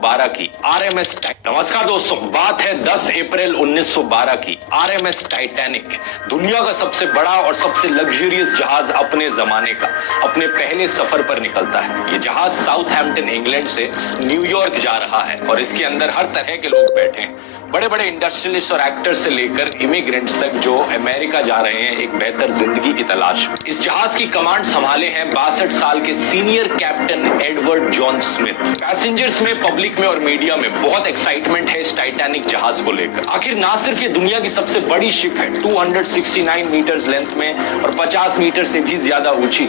12 की आरएमएस नमस्कार दोस्तों, बात है 10 अप्रैल 1912 की। आरएमएस टाइटैनिक दुनिया का सबसे बड़ा और सबसे लग्जरियस जहाज अपने जमाने का अपने पहले सफर पर निकलता है। ये जहाज साउथहैम्पटन इंग्लैंड से न्यूयॉर्क जा रहा है और इसके अंदर हर तरह के लोग बैठे हैं, बड़े बड़े इंडस्ट्रियलिस्ट और एक्टर्स से लेकर इमिग्रेंट्स तक जो अमेरिका जा रहे हैं एक बेहतर जिंदगी की तलाश में। इस जहाज की कमांड संभाले हैं 62 साल के senior captain Edward John Smith. Passengers में, पब्लिक में और मीडिया में बहुत एक्साइटमेंट है इस टाइटैनिक जहाज को लेकर। आखिर ना सिर्फ ये दुनिया की सबसे बड़ी शिप है 269 मीटर्स लेंथ में और 50 मीटर से भी ज्यादा ऊंची,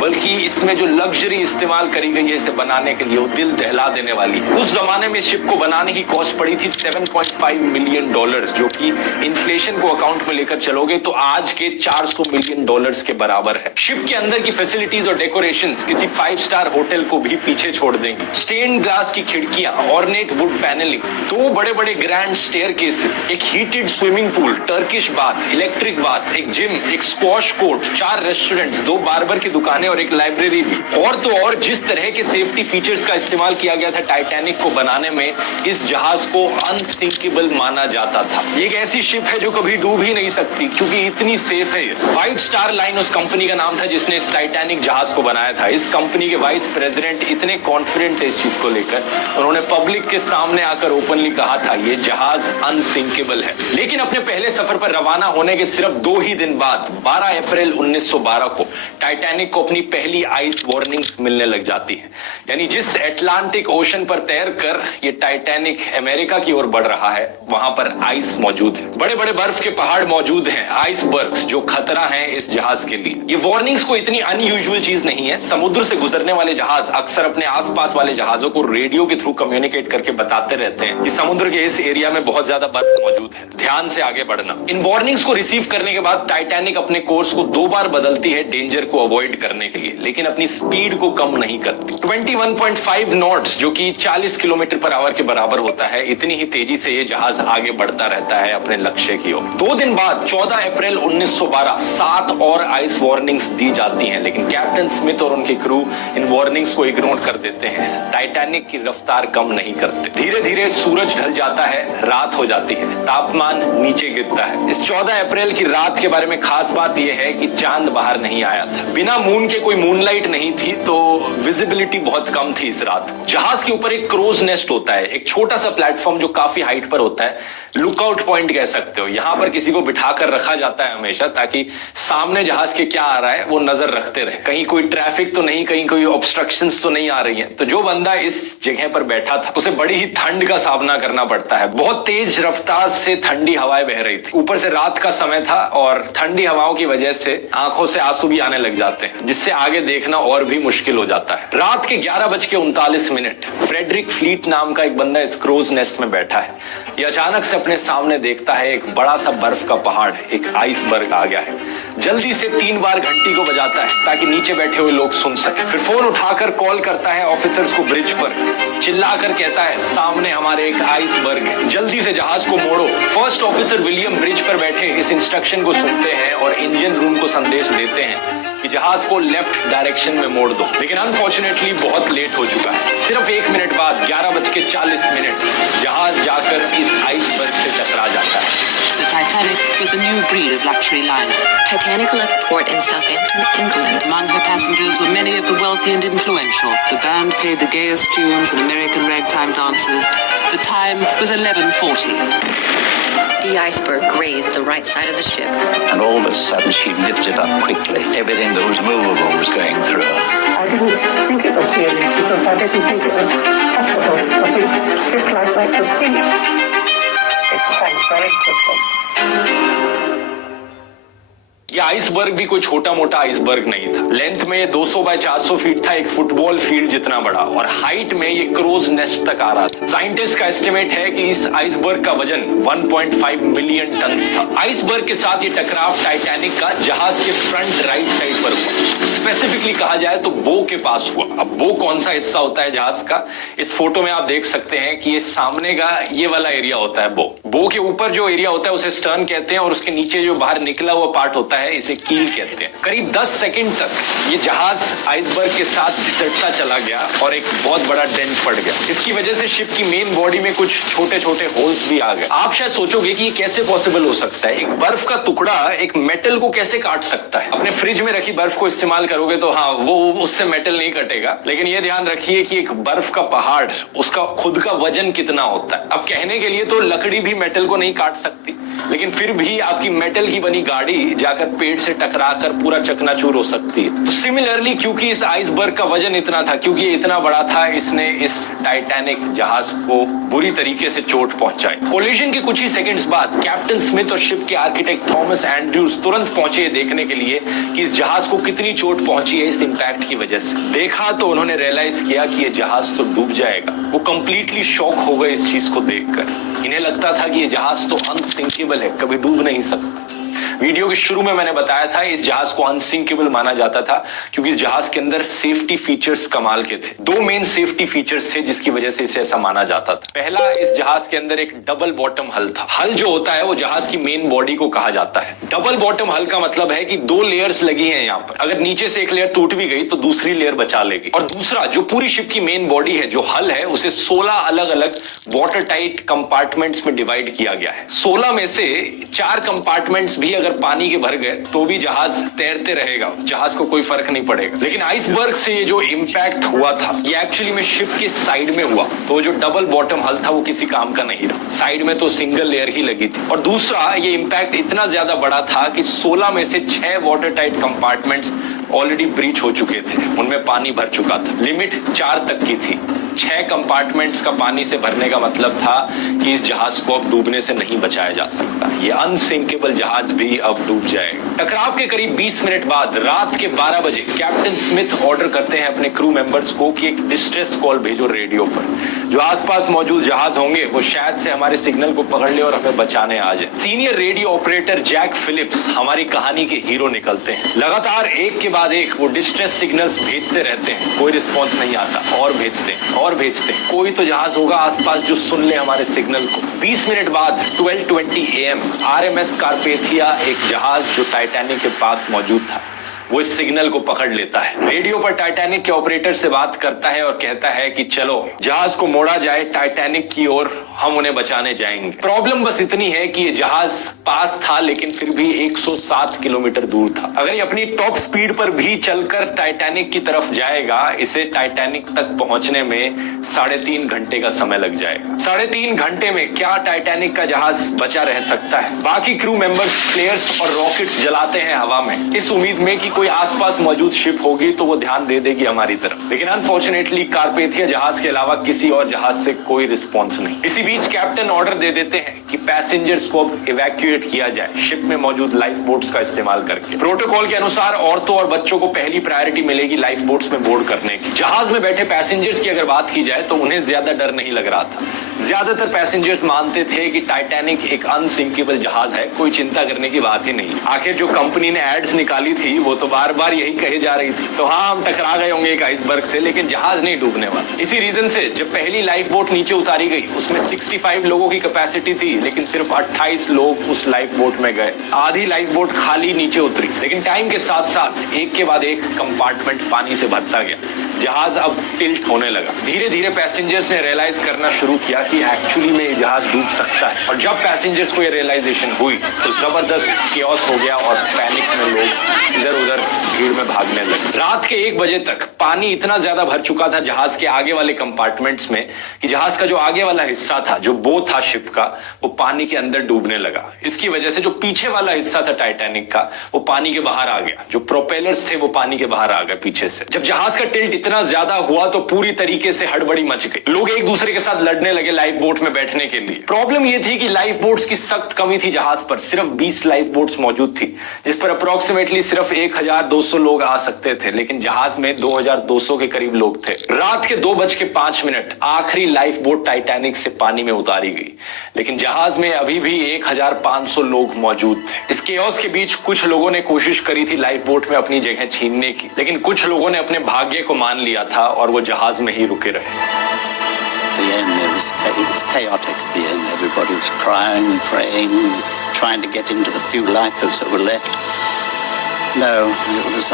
बल्कि इसमें जो लग्जरी इस्तेमाल करी गई है इसे बनाने के लिए वो दिल दहला देने वाली है। उस जमाने में शिप को बनाने की कॉस्ट पड़ी थी $7.5 मिलियन, जो कि इन्फ्लेशन को अकाउंट में लेकर चलोगे तो आज के $400 मिलियन के बराबर है। शिप के अंदर की फैसिलिटीज और डेकोरेशंस किसी 5 स्टार होटल को भी पीछे छोड़ देंगी। स्टेन ग्लास की खिड़कियां, ऑर्नेट वुड पैनलिंग, 2 बड़े बड़े ग्रैंड स्टेयरकेसेस, एक heated swimming pool, Turkish bath, electric bath, एक जिम, एक स्क्वॉश कोर्ट, 4 रेस्टोरेंट्स, 2 बार्बर की दुकानें और एक लाइब्रेरी भी। और तो और जिस तरह के सेफ्टी फीचर्स का इस्तेमाल किया गया था टाइटैनिक को बनाने में, इस जहाज को अनसिंकेबल माना जाता था। ये एक ऐसी शिप है जो कभी डूब ही नहीं सकती क्योंकि इतनी सेफ है। 5 स्टार लाइन उस कंपनी का नाम था जिसने इस टाइटैनिक जहाज को बनाया था। इस कंपनी के वाइस प्रेसिडेंट इतने कॉन्फिडेंट थे इस चीज को लेकर, उन्होंने पब्लिक के सामने आकर ओपनली कहा था ये जहाज अनसिंकेबल है। लेकिन अपने पहले सफर पर रवाना होने के सिर्फ 2 ही दिन बाद 12 अप्रैल 1912 को टाइटैनिक को अपनी पहली आइस वार्निंग्स मिलने लग जाती है। यानी जिस अटलांटिक ओशन पर तैर कर ये टाइटैनिक अमेरिका की ओर बढ़ रहा है वहां पर आइस मौजूद है। बड़े बड़े बर्फ के पहाड़ मौजूद हैं, आइसबर्ग्स, जो खतरा है इस जहाज के लिए। ये वार्निंग्स को इतनी अनयूजुअल चीज नहीं है। समुद्र से गुजरने वाले जहाज अक्सर अपने आसपास वाले जहाजों को रेडियो के थ्रू कम्युनिकेट करके बताते रहते हैं कि समुद्र के इस एरिया में बहुत ज्यादा बर्फ मौजूद है, ध्यान से आगे बढ़ना। इन वार्निंग्स को रिसीव करने के बाद टाइटैनिक अपने कोर्स को 2 बार बदलती है डेंजर को अवॉइड करने के लिए, लेकिन अपनी स्पीड को कम नहीं करती। 21.5 नॉट्स, जो कि 40 किलोमीटर पर आवर के बराबर होता है, इतनी ही तेजी से ये जहाज आगे बढ़ता रहता है अपने लक्ष्य की ओर। 2 दिन बाद 14 अप्रैल 1912 7 और आइस वार्निंग्स दी जाती हैं, लेकिन कैप्टन स्मिथ और उनके क्रू इन वार्निंग्स को इग्नोर कर देते हैं। टाइटैनिक की रफ्तार कम नहीं करते। धीरे धीरे सूरज ढल जाता है, रात हो जाती है, तापमान नीचे गिरता है। इस 14 अप्रैल की रात के बारे में खास बात यह है कि चांद बाहर नहीं आया था। बिना मून के कोई मूनलाइट नहीं थी, तो विजिबिलिटी बहुत कम थी इस रात को। जहाज के ऊपर एक क्रोज नेस्ट होता है, एक छोटा सा प्लेटफॉर्म जो काफी हाइट पर होता है, लुकआउट पॉइंट कह सकते हो। यहाँ पर किसी को बिठाकर रखा जाता है हमेशा, ताकि सामने जहाज के क्या आ रहा है वो नजर रखते रहे, कहीं कोई ट्रैफिक तो नहीं, कहीं कोई ऑब्स्ट्रक्शंस तो नहीं आ रही है। तो जो बंदा इस जगह पर बैठा था उसे बड़ी ही ठंड का सामना करना पड़ता है। बहुत तेज रफ्तार से ठंडी हवाएं बह रही थी, ऊपर से रात का समय था और ठंडी हवाओं की वजह से आंखों से आंसू भी आने लग जाते हैं, जिससे आगे देखना और भी मुश्किल हो जाता है। रात के 11:39 फ्रेडरिक फ्लीट नाम का एक बंदा इस क्रूज नेस्ट में बैठा है। ये अचानक से अपने सामने देखता है एक बड़ा सा बर्फ का पहाड़, एक आइसबर्ग आ गया है। जल्दी से 3 बार घंटी को बजाता है ताकि नीचे बैठे हुए लोग सुन सके। फिर फोन उठाकर कॉल करता है ऑफिसर्स को ब्रिज पर, चिल्लाकर कहता है सामने हमारे एक आइसबर्ग है, जल्दी से जहाज को मोड़ो। फर्स्ट ऑफिसर विलियम ब्रिज पर बैठे इस इंस्ट्रक्शन को सुनते हैं और इंजन रूम को संदेश देते हैं कि जहाज को लेफ्ट डायरेक्शन में मोड़ दो। लेकिन अनफॉर्चुनेटली बहुत लेट हो चुका है। सिर्फ 1 मिनट बाद 11:40 जहाज जाकर इस आइसबर्ग से टकरा जाता है। The Titanic was a new breed of luxury liner. Titanic left port in Southampton, England. Among her passengers were many of the wealthy and influential. The band played the gayest tunes and American ragtime dances. The time was 11:40. The iceberg grazed the right side of the ship. And all of a sudden she lifted up quickly. Everything that was movable was going through her. I didn't think it was serious because I didn't think it was possible. I think just like that could think. It sank very quickly. ये iceberg भी कोई छोटा मोटा iceberg नहीं था। Length में 200 bye 400 feet था, एक फुटबॉल फील्ड जितना बड़ा, और हाइट में ये क्रूज नेस्ट तक आ रहा था। साइंटिस्ट का एस्टिमेट है कि इस आइसबर्ग का वजन 1.5 मिलियन टन था। आइसबर्ग के साथ ये टकराव टाइटैनिक का जहाज के फ्रंट राइट साइड पर हुआ। स्पेसिफिकली कहा जाए तो बो के पास हुआ। अब बो कौन सा हिस्सा होता है जहाज का, इस फोटो में आप देख सकते हैं कि ये सामने का ये वाला एरिया होता है बो। बो के ऊपर जो एरिया होता है उसे स्टर्न कहते हैं और उसके नीचे जो बाहर निकला हुआ पार्ट होता है इसे कील कहते हैं। करीब 10 सेकंड तक ये जहाज आइसबर्ग के साथ घिसटता चला गया और एक बहुत बड़ा डेंट पड़ गया। इसकी वजह से शिप की मेन बॉडी में कुछ छोटे छोटे होल्स भी आ गए। आप शायद सोचोगे कि ये कैसे पॉसिबल हो सकता है, एक बर्फ का टुकड़ा एक मेटल को कैसे काट सकता है। अपने फ्रिज में रखी बर्फ को इस्तेमाल करोगे तो हाँ, वो उससे मेटल नहीं कटेगा, लेकिन ये ध्यान रखिए कि एक बर्फ का पहाड़, उसका खुद का वजन कितना होता है। अब कहने के लिए तो लकड़ी भी मेटल को नहीं काट सकती, लेकिन फिर भी आपकी मेटल की बनी गाड़ी जाकर पेड़ से टकराकर पूरा चकनाचूर हो सकती है। तो सिमिलरली क्योंकि इस आइसबर्ग का वजन इतना था, क्योंकि ये इतना बड़ा था, इसने इस टाइटैनिक जहाज को बुरी तरीके से चोट पहुंचाई। कोलिजन के कुछ ही सेकंड्स बाद कैप्टन स्मिथ और शिप के आर्किटेक्ट थॉमस एंड्रयूज तुरंत पहुंचे देखने के लिए कि इस जहाज को कितनी चोट पहुंची है इस इंपैक्ट की वजह से। देखा तो उन्होंने रियलाइज किया कि ये जहाज तो डूब जाएगा। वो कंप्लीटली शॉक हो गए इस चीज को देखकर। इन्हें लगता था कि ये जहाज तो अनसिंकेबल है, कभी डूब नहीं सकता। वीडियो के शुरू में मैंने बताया था इस जहाज को अनसिंकेबल माना जाता था क्योंकि इस जहाज के अंदर सेफ्टी फीचर्स कमाल के थे। दो मेन सेफ्टी फीचर्स थे जिसकी वजह से इसे ऐसा माना जाता था। पहला, इस जहाज के अंदर एक डबल बॉटम हल था। हल जो होता है वो जहाज की मेन बॉडी को कहा जाता है। डबल बॉटम हल का मतलब है कि 2 लेयर्स लगी हैं यहाँ पर। अगर नीचे से एक लेयर टूट भी गई तो दूसरी लेयर बचा लेगी। और दूसरा, जो पूरी शिप की मेन बॉडी है, जो हल है, उसे 16 अलग अलग वाटर टाइट कंपार्टमेंट्स में डिवाइड किया गया है। 16 में से 4 कंपार्टमेंट्स भी अगर पानी के भर गए तो भी जहाज तैरते रहेगा, जहाज को कोई फर्क नहीं पड़ेगा। लेकिन आइसबर्ग से ये जो इंपैक्ट हुआ था ये एक्चुअली में शिप के साइड में हुआ, तो जो डबल बॉटम हल था वो किसी काम का नहीं रहा। साइड में तो सिंगल लेयर ही लगी थी। और दूसरा, ये इंपैक्ट इतना ज्यादा बड़ा था कि 16 में से 6 water tight compartments already breach हो चुके थे, उनमें पानी भर चुका था। लिमिट 4 तक की थी। 6 कंपार्टमेंट्स का पानी से भरने का मतलब था कि इस जहाज को अब डूबने से नहीं बचाया जा सकता। ये अनसिंकेबल जहाज भी अब डूब जाएगा। टकराव के करीब 20 मिनट बाद रात के 12 बजे कैप्टन स्मिथ ऑर्डर करते हैं अपने क्रू मेंबर्स को कि एक डिस्ट्रेस कॉल भेजो रेडियो पर। जो आसपास मौजूद जहाज होंगे वो शायद से हमारे सिग्नल को पकड़ ले और हमें बचाने आ जाए। Senior radio operator Jack Phillips हमारी कहानी के हीरो निकलते हैं। लगातार एक के बाद एक वो डिस्ट्रेस सिग्नल्स भेजते रहते हैं, कोई रिस्पॉन्स नहीं आता, और भेजते हैं और भेजते हैं। कोई तो जहाज होगा आसपास जो सुन ले हमारे सिग्नल को। 20 मिनट बाद 12:20 AM RMS कार्पेथिया, एक जहाज जो टाइटैनिक के पास मौजूद था, वो इस सिग्नल को पकड़ लेता है। रेडियो पर टाइटैनिक के ऑपरेटर से बात करता है और कहता है कि चलो जहाज को मोड़ा जाए टाइटैनिक की ओर, हम उन्हें बचाने जाएंगे। प्रॉब्लम बस इतनी है कि ये जहाज पास था लेकिन फिर भी 107 किलोमीटर दूर था। अगर ये अपनी टॉप स्पीड पर भी चलकर टाइटैनिक की तरफ जाएगा, इसे टाइटैनिक तक पहुंचने में 3.5 घंटे का समय लग जाएगा। 3.5 घंटे में क्या टाइटैनिक का जहाज बचा रह सकता है? बाकी क्रू मेंबर्स फ्लेयर्स और रॉकेट्स जलाते हैं हवा में, इस उम्मीद में कि कोई आसपास मौजूद शिप होगी तो वो ध्यान दे देगी हमारी तरफ। लेकिन अनफॉर्चुनेटली कार्पेथिया जहाज के अलावा किसी और जहाज से कोई रिस्पॉन्स नहीं। इसी बीच कैप्टन ऑर्डर दे देते हैं कि पैसेंजर्स को अब इवैक्यूएट किया जाए शिप में मौजूद लाइफ बोट्स का इस्तेमाल करके। प्रोटोकॉल के अनुसार औरतों और बच्चों को पहली प्रायोरिटी मिलेगी लाइफ बोट्स में बोर्ड करने की। जहाज में बैठे पैसेंजर्स की अगर बात की जाए तो उन्हें ज्यादा डर नहीं लग रहा था। ज्यादातर पैसेंजर्स मानते थे कि टाइटैनिक एक अनसिंकेबल जहाज है, कोई चिंता करने की बात ही नहीं। आखिर जो कंपनी ने एड्स निकाली थी वो तो बार बार यही कहे जा रही थी। तो हाँ, हम टकरा गए होंगे एक आइसबर्ग से, लेकिन जहाज नहीं डूबने वाला। इसी रीजन से जब पहली लाइफ बोट नीचे उतारी गई उसमें 65 लोगों की कैपेसिटी थी, लेकिन सिर्फ 28 लोग उस लाइफ बोट में गए। आधी लाइफ बोट खाली नीचे उतरी। लेकिन टाइम के साथ साथ एक के बाद एक कंपार्टमेंट पानी से भरता गया। जहाज अब टिल्ट होने लगा। धीरे धीरे पैसेंजर्स ने रियलाइज करना शुरू किया कि एक्चुअली में ये जहाज डूब सकता है। और जब पैसेंजर्स को ये रियलाइजेशन हुई तो जबरदस्त केओस हो गया और पैनिक में लोग इधर उधर भीड़ में भागने लगे। रात के 1 बजे तक पानी इतना ज्यादा भर चुका था जहाज के आगे वाले कंपार्टमेंट्स में कि जहाज का जो आगे वाला हिस्सा था, जो बो था शिप का, वो पानी के अंदर डूबने लगा। इसकी वजह से जो पीछे वाला हिस्सा था टाइटैनिक का, वो पानी के बाहर आ गया। जो प्रोपेलर्स थे वो पानी के बाहर आ गए पीछे से। जब जहाज का टिल्ट इतना ज्यादा हुआ तो पूरी तरीके से हड़बड़ी मच गई। लोग एक दूसरे के साथ लड़ने लगे लाइफ बोट में बैठने के लिए। प्रॉब्लम ये थी कि लाइफ बोट्स की सख्त कमी थी जहाज पर। सिर्फ 20 लाइफ बोट्स मौजूद थी जिस पर अप्रोक्सीमेटली सिर्फ 1200 लोग आ सकते थे, लेकिन जहाज में 2200 के करीब लोग थे। रात के 2:05 आखिरी लाइफ बोट टाइटैनिक से पानी में उतारी गई, लेकिन जहाज में अभी भी 1500 लोग मौजूद थे। इस केओस के बीच कुछ लोगों ने कोशिश करी थी लाइफ बोट में अपनी जगह छीनने की, लेकिन कुछ लोगों ने अपने भाग्य को मान लिया था और वो जहाज में ही रुके रहे। The end, it was chaotic at the end. Everybody was crying, praying, trying to get into the few lifeboats that were left. No, it was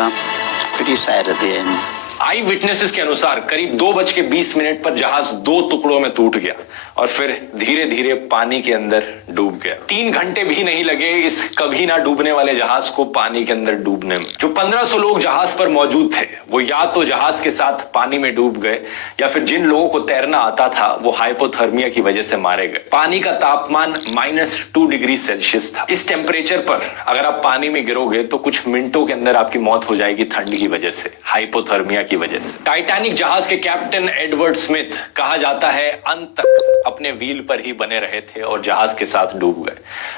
pretty sad at the end. I witnesses के अनुसार करीब 2:20 पर जहाज 2 टुकड़ों में टूट गया और फिर धीरे धीरे पानी के अंदर डूब गया। 3 घंटे भी नहीं लगे इस कभी ना डूबने वाले जहाज को पानी के अंदर डूबने में। जो 1500 लोग जहाज पर मौजूद थे वो या तो जहाज के साथ पानी में डूब गए या फिर जिन लोगों को तैरना आता था वो हाइपोथर्मिया की वजह से मारे गए। पानी का तापमान -2 डिग्री सेल्सियस था। इस टेम्परेचर पर अगर आप पानी में गिरोगे तो कुछ मिनटों के अंदर आपकी मौत हो जाएगी ठंड की वजह से, हाइपोथर्मिया की वजह से। टाइटैनिक जहाज के कैप्टन एडवर्ड स्मिथ कहा जाता है अंत तक अपने व्हील पर ही बने रहे थे और जहाज के साथ डूब गए।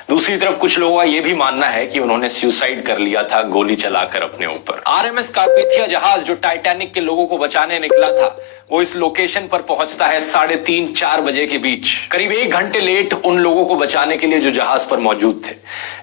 दूसरी तरफ कुछ लोगों का यह भी मानना है कि उन्होंने सुसाइड कर लिया था गोली चलाकर अपने ऊपर। आरएमएस कार्पेथिया जहाज जो टाइटैनिक के लोगों को बचाने निकला था वो इस लोकेशन पर पहुंचता है 3:30-4 बजे के बीच। करीब 1 घंटे लेट उन लोगों को बचाने के लिए जो जहाज पर मौजूद थे।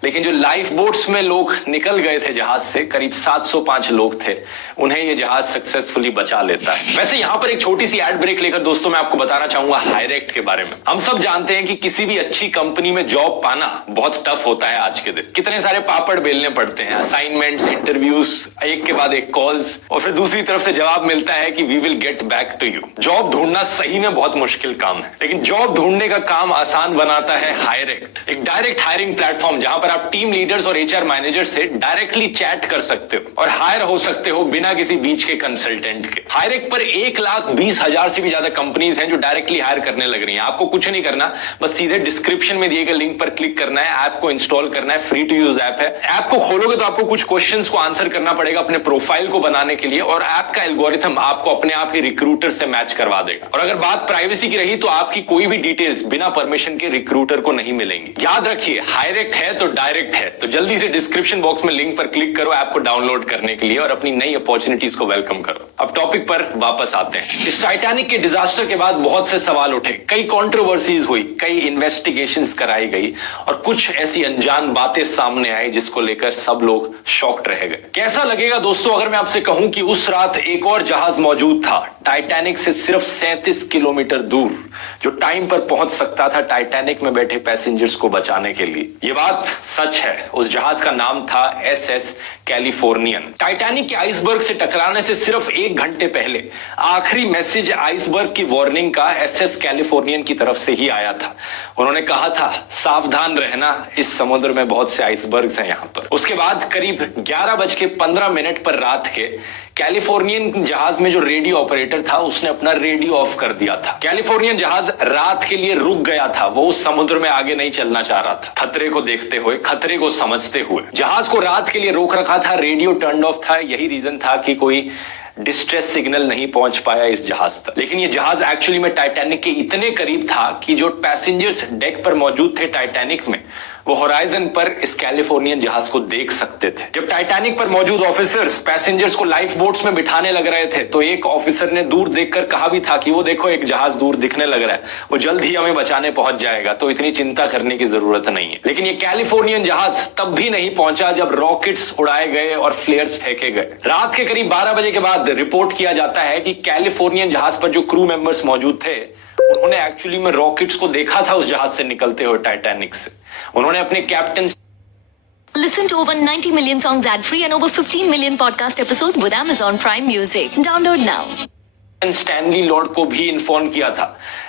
लेकिन जो लाइफ बोट्स में लोग निकल गए थे जहाज से, करीब 705 लोग थे, उन्हें यह जहाज सक्सेसफुली बचा लेता है। वैसे यहां पर एक छोटी सी एड ब्रेक लेकर दोस्तों मैं आपको बताना चाहूंगा हायरेक्ट के बारे में। हम सब जानते हैं कि किसी भी अच्छी कंपनी में जॉब पाना बहुत टफ होता है आज के दिन। कितने सारे पापड़ बेलने पड़ते हैं, असाइनमेंट्स, इंटरव्यूज, एक के बाद एक कॉल्स, और फिर दूसरी तरफ से जवाब मिलता है कि we will get back to you. Job ढूंढना सही में बहुत मुश्किल काम है, लेकिन जॉब ढूंढने का काम आसान बनाता है हायरेक्ट, एक डायरेक्ट हायरिंग प्लेटफॉर्म जहां पर आप टीम लीडर्स और एचआर मैनेजर से डायरेक्टली चैट कर सकते हो और हायर हो सकते हो बिना किसी बीच के कंसल्टेंट के। हायरेक्ट पर 1,20,000 से भी ज्यादा कंपनीज हैं जो डायरेक्टली हायर करने लग रही हैं। आपको कुछ नहीं करना, बस सीधे डिस्क्रिप्शन में दिए गए लिंक पर क्लिक करना है, ऐप को इंस्टॉल करना है, फ्री टू यूज ऐप है। ऐप को खोलोगे तो आपको कुछ क्वेश्चंस को आंसर करना पड़ेगा अपने प्रोफाइल को बनाने के लिए, और ऐप का एल्गोरिथम आपको अपने आप ही रिक्रूटर से मैच करवा देगा। और अगर बात प्राइवेसी की रही तो आपकी कोई भी डिटेल्स बिना परमिशन के रिक्रूटर को नहीं मिलेंगी। याद रखिए, हायरेक्ट है तो डायरेक्ट है। तो जल्दी से डिस्क्रिप्शन बॉक्स में लिंक पर क्लिक करो ऐप को डाउनलोड करने के लिए और अपनी नई अपॉर्चुनिटीज को वेलकम करो। अब टॉपिक पर वापस आते हैं। इस टाइटैनिक के डिजास्टर के बाद बहुत से सवाल उठे, कई कंट्रोवर्सीज हुई, कई इन्वेस्टिगेशंस कराई गई और कुछ ऐसी अनजान बातें सामने आई जिसको लेकर सब लोग शॉक्ड रह गए। कैसा लगेगा दोस्तों अगर मैं आपसे कहूं कि उस रात एक और जहाज मौजूद था टाइटैनिक से सिर्फ 37 किलोमीटर दूर, जो टाइम पर पहुंच सकता था टाइटैनिक में बैठे पैसेंजर्स को बचाने के लिए। यह बात सच है। उस जहाज का नाम था SS कैलिफोर्नियन। टाइटैनिक के आइसबर्ग से टकराने से सिर्फ 1 घंटे पहले आखिरी मैसेज आइसबर्ग की वार्निंग का SS कैलिफोर्नियन की तरफ से ही आया था। उन्होंने कहा था सावधान रहना, इस समुद्र में बहुत से आइसबर्ग्स हैं यहां पर। उसके बाद करीब 11:15 पर रात के कैलिफोर्नियन जहाज में जो रेडियो ऑपरेटर था उसने अपना रेडियो ऑफ कर दिया था। कैलिफोर्नियन जहाज रात के लिए रुक गया था, वो उस समुद्र में आगे नहीं चलना चाह रहा था। खतरे को देखते हुए, खतरे को समझते हुए जहाज को रात के लिए रोक रखा था, रेडियो टर्न ऑफ था। यही रीजन था कि कोई डिस्ट्रेस सिग्नल नहीं पहुंच पाया इस जहाज तक। लेकिन ये जहाज एक्चुअली में टाइटैनिक के इतने करीब था कि जो पैसेंजर्स डेक पर मौजूद थे टाइटैनिक में, वो होराइजन पर इस कैलिफोर्नियन जहाज को देख सकते थे। जब टाइटैनिक पर मौजूद ऑफिसर्स पैसेंजर्स को लाइफ बोट्स में बिठाने लग रहे थे तो एक ऑफिसर ने दूर देखकर कहा भी था कि वो देखो एक जहाज दूर दिखने लग रहा है, वो जल्द ही हमें बचाने पहुंच जाएगा, तो इतनी चिंता करने की जरूरत नहीं है। लेकिन ये कैलिफोर्नियन जहाज तब भी नहीं पहुंचा जब रॉकेट्स उड़ाए गए और फ्लेयर्स फेंके गए। रात के करीब 12 बजे के बाद रिपोर्ट किया जाता है कि कैलिफोर्नियन जहाज पर जो क्रू मेंबर्स मौजूद थे उन्होंने एक्चुअली में रॉकेट्स को देखा था उस जहाज से निकलते हुए टाइटैनिक से। उन्होंने अपने captain Listen to over 90 million songs ad-free and over 15 million podcast episodes with Amazon Prime Music. Download now. Stanley Lord को भी इन्फॉर्म किया था,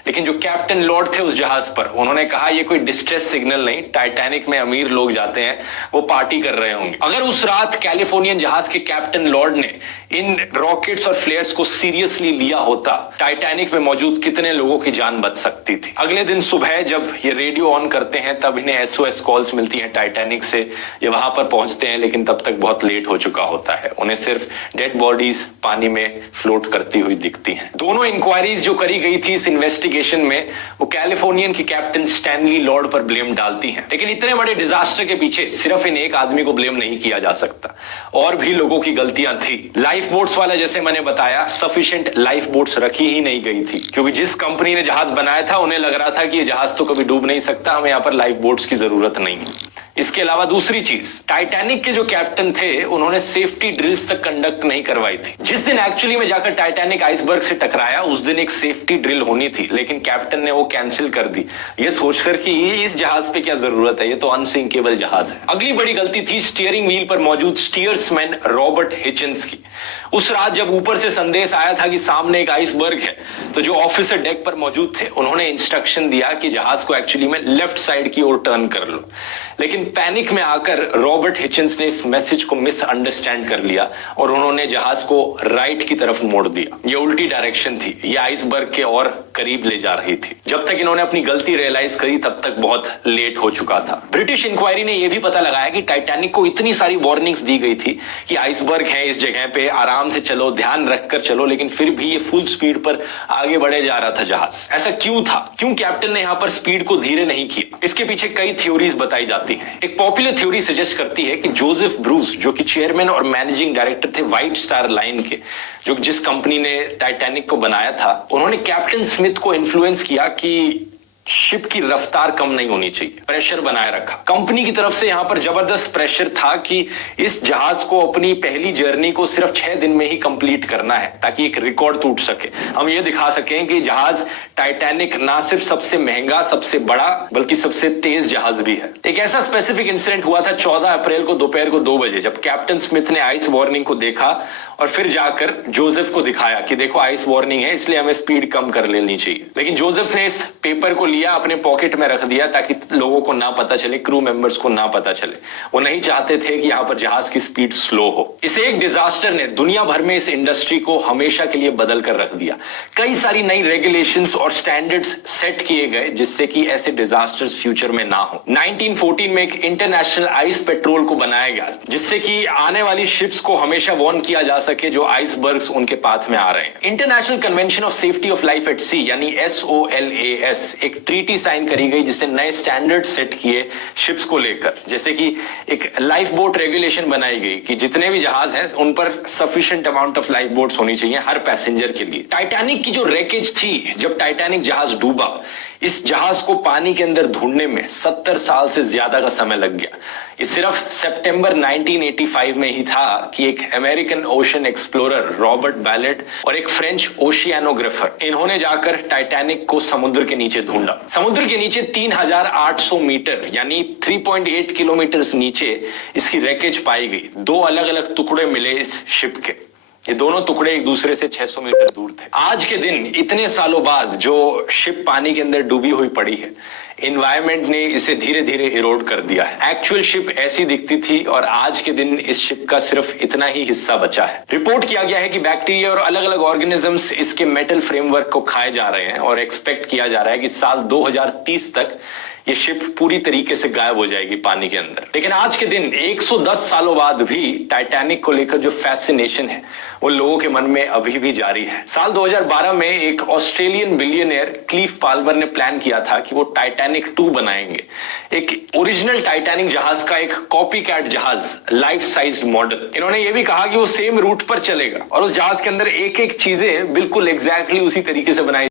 लेकिन जो कैप्टन लॉर्ड थे उस जहाज पर, उन्होंने कहा ये कोई डिस्ट्रेस सिग्नल नहीं, टाइटैनिक में अमीर लोग जाते हैं, वो पार्टी कर रहे होंगे। अगर उस रात कैलिफोर्नियन जहाज के कैप्टन लॉर्ड ने इन रॉकेट्स और फ्लेयर्स को सीरियसली लिया होता, टाइटैनिक में मौजूद कितने लोगों की जान बच सकती थी। अगले दिन सुबह जब ये रेडियो ऑन करते हैं तब इन्हें SOS कॉल्स मिलती हैं टाइटैनिक से। ये वहां पर पहुंचते हैं लेकिन तब तक बहुत लेट हो चुका होता है। उन्हें सिर्फ डेड बॉडीज पानी में फ्लोट करती हुई दिखती हैं। दोनों इंक्वायरीज जो करी गई थी इस इन्वेस्टिगेशन में, वो कैलिफोर्नियन की कैप्टन स्टैनली लॉर्ड पर ब्लेम डालती हैं। लेकिन इतने बड़े डिजास्टर के पीछे सिर्फ इन एक आदमी को ब्लेम नहीं किया जा सकता, और भी लोगों की गलतियां थी। लाइफ बोट्स वाला, जैसे मैंने बताया, सफिशिएंट लाइफ बोट्स रखी ही नहीं गई थी, क्योंकि जिस कंपनी ने जहाज बनाया था उन्हें लग रहा था कि ये जहाज तो कभी डूब नहीं सकता, हमें यहाँ पर लाइफ बोट्स की जरूरत नहीं है। इसके अलावा दूसरी चीज, टाइटैनिक के जो कैप्टन थे उन्होंने सेफ्टी ड्रिल्स तक कंडक्ट नहीं करवाई थी। जिस दिन एक्चुअली में जाकर टाइटैनिक आइसबर्ग से टकराया उस दिन एक सेफ्टी ड्रिल होनी थी, लेकिन कैप्टन ने वो कैंसिल कर दी, ये सोचकर कि इस जहाज पे क्या जरूरत है, ये तो अनसिंकेबल जहाज है। अगली बड़ी गलती थी स्टीयरिंग व्हील पर मौजूद स्टीयर्समैन रॉबर्ट हिचिंस की। उस रात जब ऊपर से संदेश आया था कि सामने एक आइसबर्ग है, तो जो ऑफिसर डेक पर मौजूद थे उन्होंने इंस्ट्रक्शन दिया कि जहाज को एक्चुअली में लेफ्ट साइड की ओर टर्न कर लो, लेकिन पैनिक में आकर रॉबर्ट हिचिंस ने इस मैसेज को मिसअंडरस्टैंड कर लिया और उन्होंने जहाज को राइट की तरफ मोड़ दिया। ये उल्टी डायरेक्शन थी, ये आइसबर्ग के और करीब ले जा रही थी। जब तक इन्होंने अपनी गलती रियलाइज करी तब तक बहुत लेट हो चुका था। ब्रिटिश इंक्वायरी ने यह भी पता लगाया कि टाइटैनिक को इतनी सारी वार्निंग्स दी गई थी कि आइसबर्ग है इस जगह पे, आराम से चलो, ध्यान रखकर चलो, लेकिन फिर भी ये फुल स्पीड पर आगे बढ़े जा रहा था जहाज। ऐसा क्यों था? क्यों कैप्टन ने यहां पर स्पीड को धीरे नहीं किया? इसके पीछे कई थ्योरीज बताई जाती हैं। एक पॉपुलर थ्योरी सजेस्ट करती है कि जोसेफ ब्रूस, जो कि चेयरमैन और मैनेजिंग डायरेक्टर थे व्हाइट स्टार लाइन के, जो जिस कंपनी ने टाइटैनिक को बनाया था, उन्होंने कैप्टन स्मिथ को इन्फ्लुएंस किया कि शिप की रफ्तार कम नहीं होनी चाहिए, प्रेशर बनाए रखा। कंपनी की तरफ से यहां पर जबरदस्त प्रेशर था कि इस जहाज को अपनी पहली जर्नी को सिर्फ 6 दिन में ही कंप्लीट करना है, ताकि एक रिकॉर्ड टूट सके। हम ये दिखा सकें कि जहाज टाइटैनिक ना सिर्फ सबसे महंगा, सबसे बड़ा, बल्कि सबसे तेज जहाज भी है। एक ऐसा स्पेसिफिक इंसिडेंट हुआ था 14 अप्रैल को दोपहर को 2 बजे, जब कैप्टन स्मिथ ने आइस वार्निंग को देखा और फिर जाकर जोसेफ को दिखाया कि देखो आइस वार्निंग है, इसलिए हमें स्पीड कम कर लेनी चाहिए। लेकिन जोसेफ ने इस पेपर को लिया, अपने पॉकेट में रख दिया, ताकि लोगों को ना पता चले, क्रू मेंबर्स को ना पता चले। वो नहीं चाहते थे कि यहाँ पर जहाज की स्पीड स्लो हो। इस एक डिजास्टर ने दुनिया भर में इस इंडस्ट्री को हमेशा के लिए बदल कर रख दिया। कई सारी नई रेगुलेशंस और स्टैंडर्ड्स सेट किए गए जिससे कि ऐसे डिजास्टर्स फ्यूचर में ना हो। 1914 में एक इंटरनेशनल आइस पेट्रोल को बनाया गया, जिससे कि आने वाली शिप्स को हमेशा वार्न किया जा सके जो आइसबर्ग्स उनके पाथ में आ रहे हैं। International Convention of Safety of Life at Sea यानी SOLAS एक ट्रीटी साइन करी गई जिसने नए स्टैंडर्ड सेट किए शिप्स को लेकर। जैसे कि एक लाइफ बोट रेगुलेशन बनाई गई कि जितने भी जहाज हैं उन पर sufficient amount of life boats होनी चाहिए हर पैसेंजर के लिए। टाइटैनिक की जो रेकेज थी, जब टाइटैनिक जहाज डूबा, इस जहाज को पानी के अंदर ढूंढने में 70 साल से ज्यादा का समय लग गया। ये सिर्फ सितंबर 1985 में ही था कि एक American ocean explorer Robert ballot और एक फ्रेंच ओशियानोग्राफर, इन्होंने जाकर टाइटैनिक को समुद्र के नीचे ढूंढा। समुद्र के नीचे 3800 मीटर यानी 3.8 किलोमीटर नीचे इसकी रेकेज पाई गई। 2 अलग अलग टुकड़े मिले इस शिप के। ये दोनों टुकड़े एक दूसरे से 600 मीटर दूर थे। आज के दिन, इतने सालों बाद, जो शिप पानी के अंदर डूबी हुई पड़ी है, एनवायरमेंट ने इसे धीरे धीरे इरोड कर दिया है। एक्चुअल शिप ऐसी दिखती थी और आज के दिन इस शिप का सिर्फ इतना ही हिस्सा बचा है। रिपोर्ट किया गया है कि बैक्टीरिया और अलग अलग ऑर्गेनिजम्स इसके मेटल फ्रेमवर्क को खाए जा रहे हैं और एक्सपेक्ट किया जा रहा है कि साल 2030 तक ये शिप पूरी तरीके से गायब हो जाएगी पानी के अंदर। लेकिन आज के दिन 110 सालों बाद भी टाइटैनिक को लेकर जो फैसिनेशन है वो लोगों के मन में अभी भी जारी है। साल 2012 में एक ऑस्ट्रेलियन बिलियनियर क्लीफ पाल्मर ने प्लान किया था कि वो टाइटैनिक 2 बनाएंगे, एक ओरिजिनल टाइटैनिक जहाज का एक कॉपी कैट जहाज, लाइफ साइज मॉडल। इन्होंने ये भी कहा कि वो सेम रूट पर चलेगा और उस जहाज के अंदर एक एक चीजें बिल्कुल एग्जैक्टली उसी तरीके से बनाई